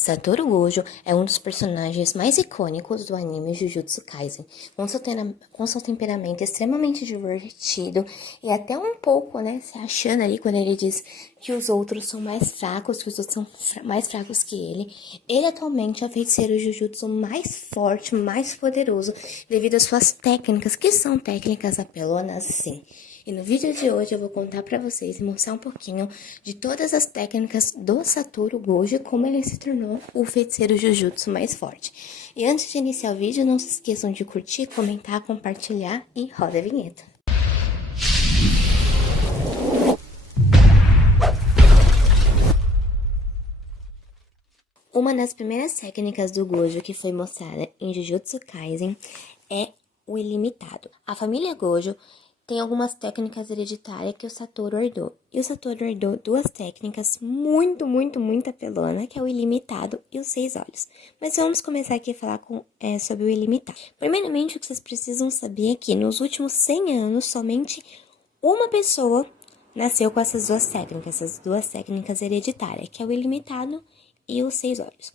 Satoru Gojo é um dos personagens mais icônicos do anime Jujutsu Kaisen, com seu temperamento extremamente divertido e até um pouco, se achando ali quando ele diz que os outros são mais fracos, que os outros são mais fracos que ele. Ele atualmente é o feiticeiro Jujutsu mais forte, mais poderoso, devido às suas técnicas, que são técnicas apelonas, sim. E no vídeo de hoje eu vou contar pra vocês e mostrar um pouquinho de todas as técnicas do Satoru Gojo e como ele se tornou o feiticeiro Jujutsu mais forte. E antes de iniciar o vídeo, não se esqueçam de curtir, comentar, compartilhar e roda a vinheta. Uma das primeiras técnicas do Gojo que foi mostrada em Jujutsu Kaisen é o ilimitado. A família Gojo tem algumas técnicas hereditárias que o Satoru herdou. E o Satoru herdou duas técnicas muito apelona, que é o ilimitado e os 6 olhos. Mas vamos começar aqui a falar sobre o ilimitado. Primeiramente, o que vocês precisam saber é que nos últimos 100 anos, somente uma pessoa nasceu com essas duas técnicas hereditárias, que é o ilimitado e os 6 olhos.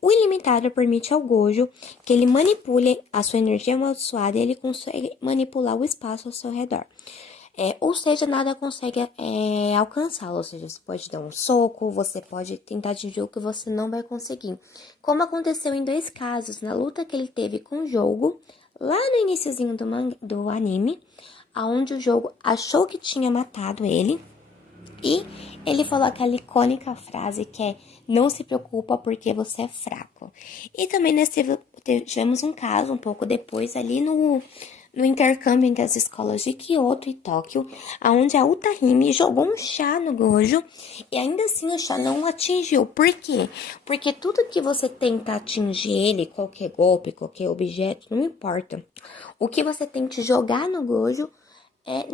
O ilimitado permite ao Gojo que ele manipule a sua energia amaldiçoada e ele consegue manipular o espaço ao seu redor. Ou seja, nada consegue alcançá-lo. Ou seja, você pode dar um soco, você pode tentar atingir o que você não vai conseguir. Como aconteceu em 2 casos, na luta que ele teve com o Jogo, lá no iniciozinho do anime, onde o Jogo achou que tinha matado ele. E ele falou aquela icônica frase que é: não se preocupa porque você é fraco. E também nós tivemos um caso um pouco depois ali no intercâmbio entre as escolas de Kyoto e Tóquio, onde a Utahime jogou um chá no Gojo e ainda assim o chá não atingiu. Por quê? Porque tudo que você tenta atingir ele, qualquer golpe, qualquer objeto, não importa. O que você tente jogar no Gojo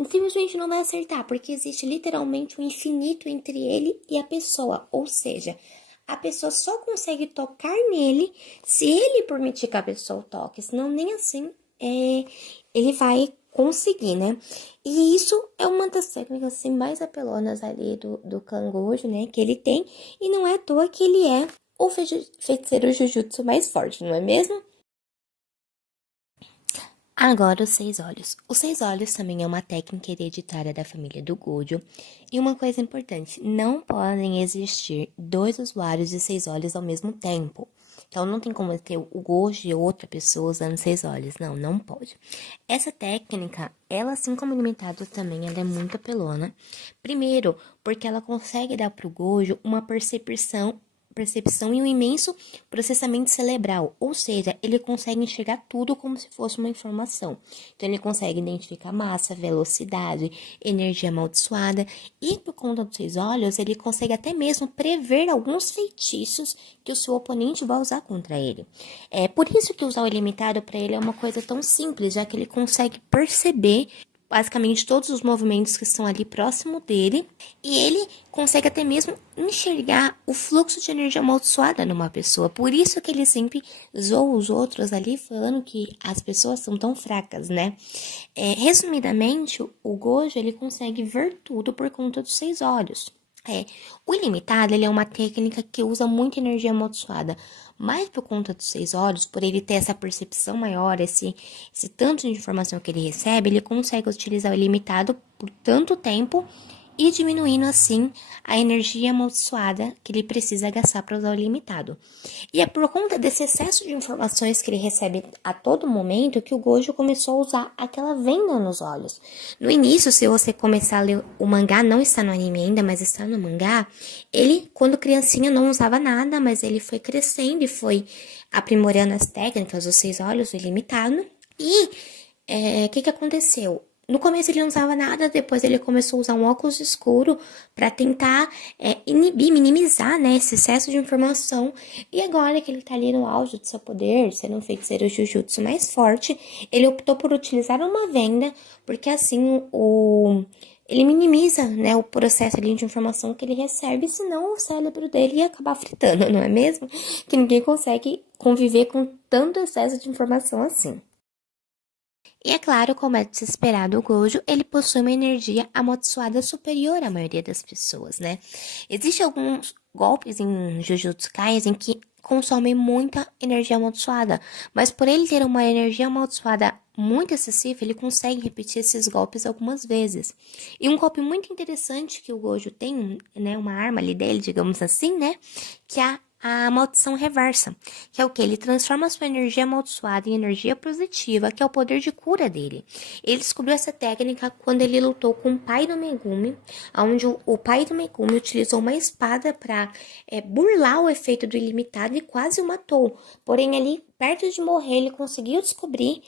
simplesmente não vai acertar, porque existe literalmente um infinito entre ele e a pessoa, ou seja, a pessoa só consegue tocar nele se ele permitir que a pessoa toque, senão nem assim ele vai conseguir, né? E isso é uma das técnicas assim, mais apelonas ali do clã Gojo, né, que ele tem, e não é à toa que ele é o feiticeiro Jujutsu mais forte, não é mesmo? Agora, os 6 olhos. Os 6 olhos também é uma técnica hereditária da família do Gojo. E uma coisa importante, não podem existir 2 usuários de 6 olhos ao mesmo tempo. Então, não tem como ter o Gojo e outra pessoa usando 6 olhos. Não, não pode. Essa técnica, ela assim como limitada também, ela é muito apelona. Primeiro, porque ela consegue dar para o Gojo uma percepção e um imenso processamento cerebral, ou seja, ele consegue enxergar tudo como se fosse uma informação. Então, ele consegue identificar massa, velocidade, energia amaldiçoada e, por conta dos 6 olhos, ele consegue até mesmo prever alguns feitiços que o seu oponente vai usar contra ele. É por isso que usar o ilimitado para ele é uma coisa tão simples, já que ele consegue perceber basicamente todos os movimentos que estão ali próximo dele, e ele consegue até mesmo enxergar o fluxo de energia amaldiçoada numa pessoa. Por isso que ele sempre zoa os outros ali, falando que as pessoas são tão fracas, né? Resumidamente, o Gojo, ele consegue ver tudo por conta dos 6 olhos. O ilimitado, ele é uma técnica que usa muita energia amaldiçoada, mas por conta dos 6 olhos, por ele ter essa percepção maior, esse tanto de informação que ele recebe, ele consegue utilizar o ilimitado por tanto tempo e diminuindo assim a energia amaldiçoada que ele precisa gastar para usar o limitado. E é por conta desse excesso de informações que ele recebe a todo momento que o Gojo começou a usar aquela venda nos olhos. No início, se você começar a ler o mangá, não está no anime ainda, mas está no mangá, ele, quando criancinha, não usava nada, mas ele foi crescendo e foi aprimorando as técnicas, os 6 olhos, o ilimitado. E o que aconteceu? No começo ele não usava nada, depois ele começou a usar um óculos escuro para tentar minimizar, né, esse excesso de informação. E agora que ele tá ali no auge do seu poder, sendo um feiticeiro Jujutsu mais forte, ele optou por utilizar uma venda, porque assim ele minimiza, né, o processo ali de informação que ele recebe, senão o cérebro dele ia acabar fritando, não é mesmo? Que ninguém consegue conviver com tanto excesso de informação assim. E é claro, como é de se esperar do Gojo, ele possui uma energia amaldiçoada superior à maioria das pessoas, né? Existem alguns golpes em Jujutsu Kaisen que consomem muita energia amaldiçoada, mas por ele ter uma energia amaldiçoada muito excessiva, ele consegue repetir esses golpes algumas vezes. E um golpe muito interessante que o Gojo tem, né, uma arma ali dele, digamos assim, né, que é a maldição reversa, que é o que? Ele transforma a sua energia amaldiçoada em energia positiva, que é o poder de cura dele. Ele descobriu essa técnica quando ele lutou com o pai do Megumi, onde o pai do Megumi utilizou uma espada para burlar o efeito do ilimitado e quase o matou. Porém, ali, perto de morrer, ele conseguiu descobrir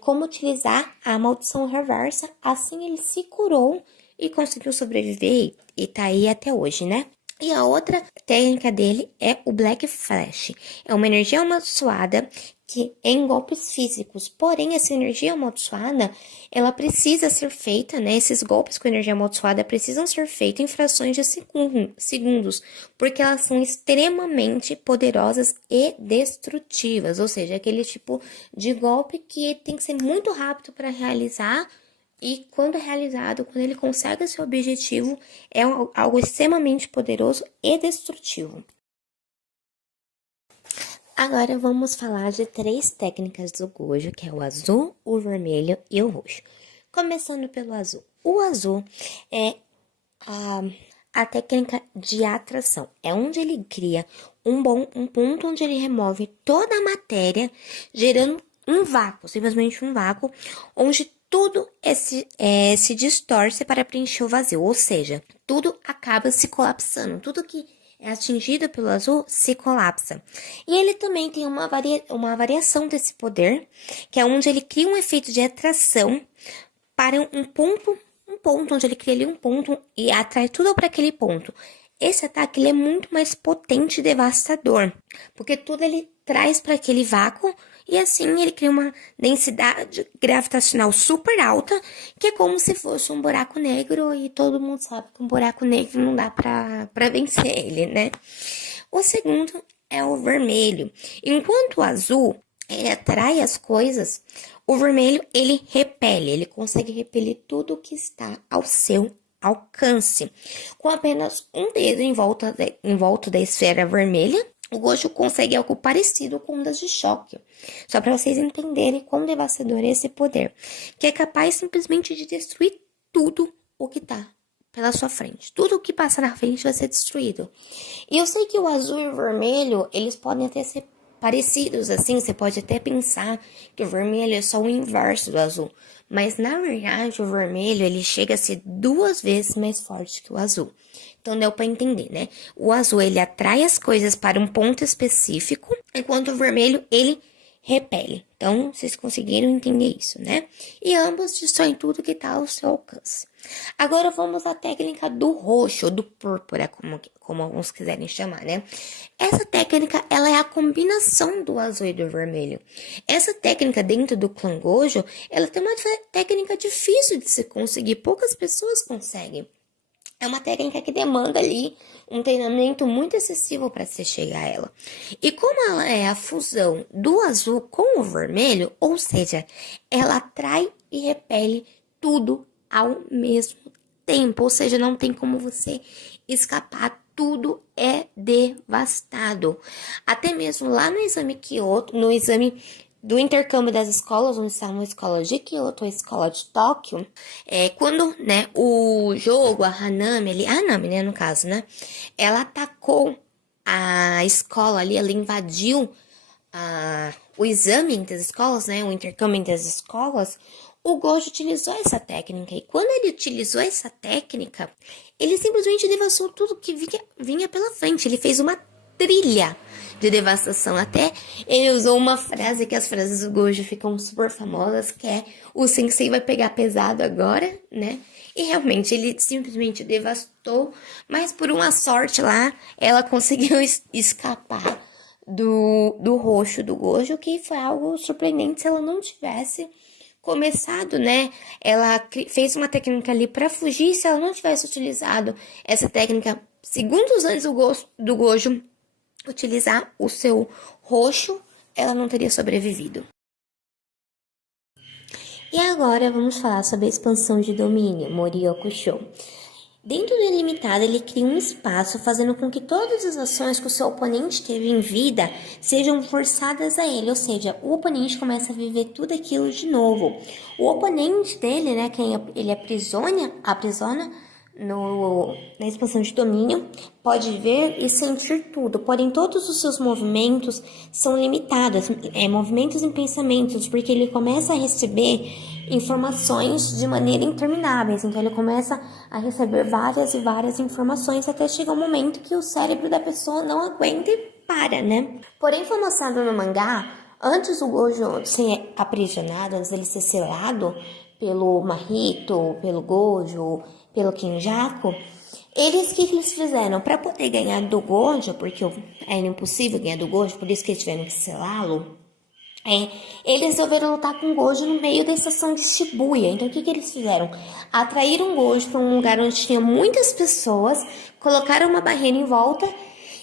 como utilizar a maldição reversa. Assim, ele se curou e conseguiu sobreviver e tá aí até hoje, né? E a outra técnica dele é o Black Flash. É uma energia amaldiçoada que em golpes físicos. Porém, essa energia amaldiçoada, ela precisa ser feita, né? Esses golpes com energia amaldiçoada precisam ser feitos em frações de segundos, porque elas são extremamente poderosas e destrutivas. Ou seja, aquele tipo de golpe que tem que ser muito rápido para realizar. E quando é realizado, quando ele consegue o seu objetivo, é algo extremamente poderoso e destrutivo. Agora vamos falar de 3 técnicas do Gojo, que é o azul, o vermelho e o roxo. Começando pelo azul. O azul é a técnica de atração. É onde ele cria um ponto onde ele remove toda a matéria, gerando um vácuo, simplesmente um vácuo, onde tudo se distorce para preencher o vazio, ou seja, tudo acaba se colapsando, tudo que é atingido pelo azul se colapsa. E ele também tem uma variação desse poder, que é onde ele cria um efeito de atração para um ponto onde ele cria ali um ponto e atrai tudo para aquele ponto. Esse ataque ele é muito mais potente e devastador, porque tudo ele traz para aquele vácuo e assim ele cria uma densidade gravitacional super alta, que é como se fosse um buraco negro e todo mundo sabe que um buraco negro não dá para vencer ele, né? O segundo é o vermelho. Enquanto o azul ele atrai as coisas, o vermelho ele repele, ele consegue repelir tudo que está ao seu alcance. Com apenas um dedo em volta da esfera vermelha, o Gojo consegue algo parecido com ondas de choque. Só para vocês entenderem quão devastador é esse poder, que é capaz simplesmente de destruir tudo o que está pela sua frente. Tudo o que passa na frente vai ser destruído. E eu sei que o azul e o vermelho, eles podem até ser parecidos, assim, você pode até pensar que o vermelho é só o inverso do azul. Mas, na verdade, o vermelho, ele chega a ser 2 vezes mais forte que o azul. Então, deu para entender, né? O azul, ele atrai as coisas para um ponto específico, enquanto o vermelho, ele repele. Então, vocês conseguiram entender isso, né? E ambos destroem tudo que está ao seu alcance. Agora, vamos à técnica do roxo, ou do púrpura, como alguns quiserem chamar, né? Essa técnica, ela é a combinação do azul e do vermelho. Essa técnica dentro do clã Gojo, ela tem uma técnica difícil de se conseguir, poucas pessoas conseguem. É uma técnica que demanda ali um treinamento muito excessivo para se chegar a ela. E como ela é a fusão do azul com o vermelho, ou seja, ela atrai e repele tudo ao mesmo tempo, ou seja, não tem como você escapar, tudo é devastado. Até mesmo lá no exame Kyoto, no exame do intercâmbio das escolas, onde estavam a escola de Kyoto, a escola de Tóquio, quando, né, o jogo, a Hanami, né, no caso, né, ela atacou a escola ali, ela invadiu o exame entre as escolas, né, o intercâmbio entre as escolas, o Gojo utilizou essa técnica. E quando ele utilizou essa técnica, ele simplesmente devastou tudo que vinha pela frente. Ele fez uma trilha de devastação. Até ele usou uma frase, que as frases do Gojo ficam super famosas, que é: o sensei vai pegar pesado agora, né? E realmente ele simplesmente devastou, mas por uma sorte lá, ela conseguiu escapar do roxo do Gojo, que foi algo surpreendente se ela não tivesse começado, né? Ela fez uma técnica ali para fugir. Se ela não tivesse utilizado essa técnica segundos antes do Gojo utilizar o seu roxo, ela não teria sobrevivido. E agora vamos falar sobre a expansão de domínio, Morioku-Shou. Dentro do ilimitado, ele cria um espaço fazendo com que todas as ações que o seu oponente teve em vida sejam forçadas a ele, ou seja, o oponente começa a viver tudo aquilo de novo. O oponente dele, né, quem ele aprisiona na expansão de domínio, pode ver e sentir tudo, porém todos os seus movimentos são limitados, movimentos e pensamentos, porque ele começa a receber informações de maneira intermináveis, então ele começa a receber várias e várias informações até chegar um momento que o cérebro da pessoa não aguenta e para, né? Porém, foi mostrado no mangá, antes do Gojo ser aprisionado, antes dele ser selado pelo Mahito, pelo Gojo, pelo Kenjaku, que eles fizeram? Para poder ganhar do Gojo, porque era impossível ganhar do Gojo, por isso que eles tiveram que selá-lo, eles resolveram lutar com o Gojo no meio da estação de Shibuya. Então, o que eles fizeram? Atraíram o Gojo para um lugar onde tinha muitas pessoas, colocaram uma barreira em volta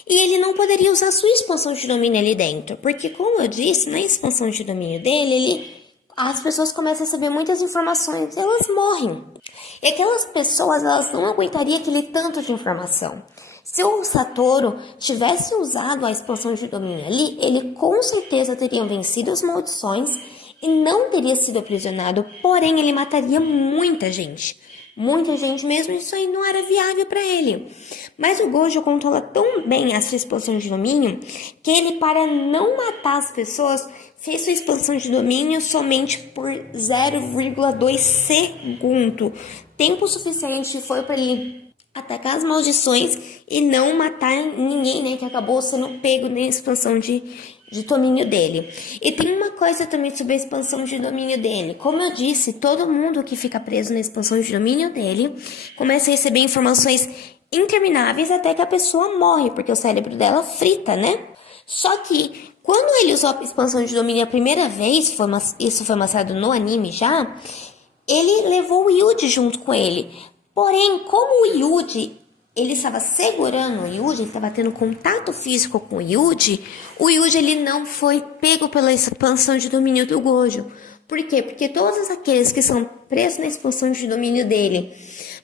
e ele não poderia usar sua expansão de domínio ali dentro. Porque, como eu disse, na expansão de domínio dele, as pessoas começam a receber muitas informações e elas morrem. E aquelas pessoas, elas não aguentariam aquele tanto de informação. Se o Satoru tivesse usado a expansão de domínio ali, ele com certeza teria vencido as maldições e não teria sido aprisionado, porém ele mataria muita gente. Muita gente mesmo, isso aí não era viável para ele. Mas o Gojo controla tão bem a sua expansão de domínio que ele, para não matar as pessoas, fez sua expansão de domínio somente por 0,2 segundo. Tempo suficiente foi para ele atacar as maldições e não matar ninguém, né, que acabou sendo pego na expansão de domínio dele. E tem uma coisa também sobre a expansão de domínio dele. Como eu disse, todo mundo que fica preso na expansão de domínio dele começa a receber informações intermináveis até que a pessoa morre, porque o cérebro dela frita, né? Só que quando ele usou a expansão de domínio a primeira vez, isso foi mostrado no anime já, ele levou o Yuji junto com ele. Porém, como o Yuji, ele estava segurando o Yuji, ele estava tendo contato físico com o Yuji ele não foi pego pela expansão de domínio do Gojo. Por quê? Porque todos aqueles que são presos na expansão de domínio dele,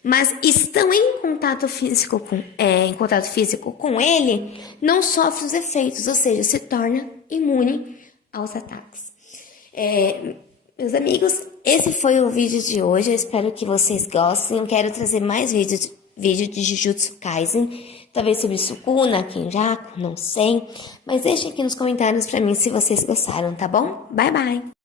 mas estão em contato físico com ele, não sofrem os efeitos, ou seja, se torna imune aos ataques. Meus amigos, esse foi o vídeo de hoje, eu espero que vocês gostem. Eu quero trazer mais vídeo de Jujutsu Kaisen, talvez sobre Sukuna, Kenjaku, não sei. Mas deixem aqui nos comentários pra mim se vocês gostaram, tá bom? Bye, bye!